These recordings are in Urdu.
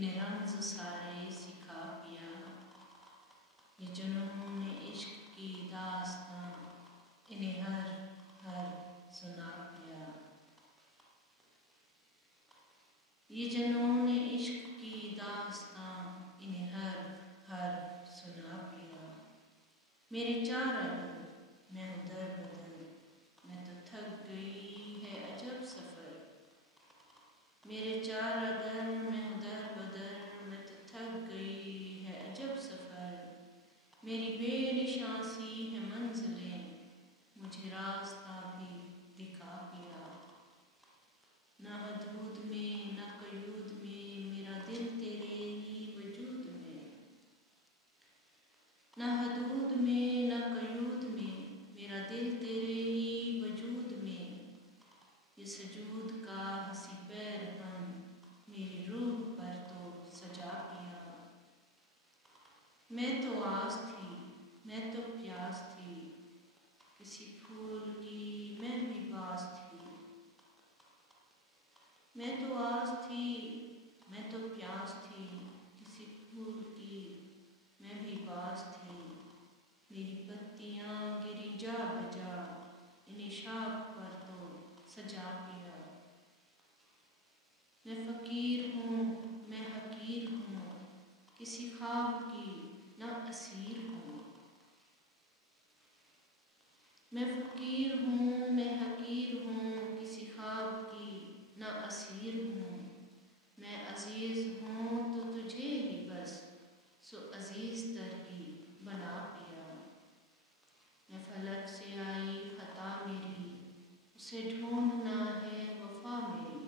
انہیں رمز سارے سکھا پیا، یہ جنون عشق کی داستاں انہیں ہر ہر سنا پیا، یہ جنون عشق کی داستاں انہیں ہر ہر سنا پیا۔ میرے چار عدد میں ہوں در بدر، میں تو تھک گئی ہے عجب سفر، میرے چار عدد میں ہوں در بدر، میں تو تھک گئی ہے عجب سفر، میری بے نشاں سی ہے منزلیں، مجھے راستہ بھی دکھا پیا، نہ حدود میں نہ قیود میں میرا دل تیرے ہی وجود میں، نہ حدود میں نہ قیود میں میرا دل تیرے ہی وجود میں، یہ سجود کا ہنسی پیر ہم میری روح پر تو سجا پیا، میں تو آس تھی میں تو پیاس تھی کسی پھول کی میں بھی باس تھی، میں تو آس تھی میں تو پیاس تھی کسی پھول کی میں بھی باس تھی، میری پتیاں گری جا بجا انہیں شاخ پر تو سجا پیا، میں فقیر ہوں میں حقیر ہوں کسی خواب کی نہ اسیر ہوں، میں فقیر ہوں میں حقیر ہوں کسی خواب کی نہ اسیر ہوں، میں عزیز ہوں تو تجھے ہی بس سو عزیز تر ہی بنا پیا، میں فلک سے آئی خطا میری اسے ڈھونڈنا ہے وفا میری،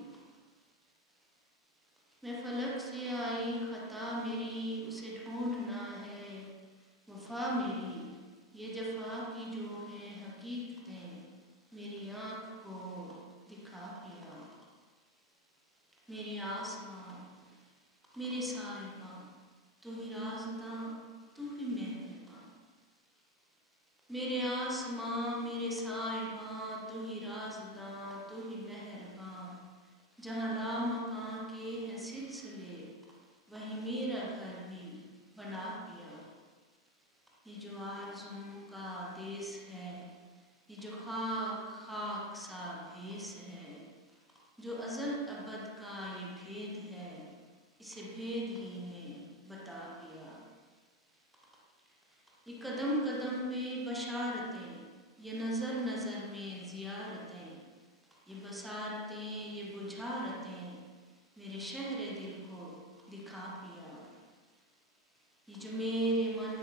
میں فلک سے آئی خطا میری اسے ڈھونڈنا ہے وفا میری، یہ جفا کی جو ہے حقیقتیں میری آنکھ کو دکھا پیا، میری آسماں میرے صاحباں تو ہی رازداں تو ہی مہرباں، میرے آسماں میرے صاحباں تو ہی رازداں تو ہی مہرباں، جہاں لامکاں کے ہیں سلسلے وہیں میرا گھر بھی بنا پیا، یہ جو آرزوں کا دیس ہے یہ جو خاک خاک سا بھیس ہے، جو ازل ابد کا یہ بھید ہے اسے بھید ہی نے بتا پیا، یہ قدم قدم پہ بشارتیں یہ نظر نظر میں زیارتیں، یہ بصارتیں یہ بجھارتیں میرے شہر دل کو دکھا پیا، یہ جو میرے من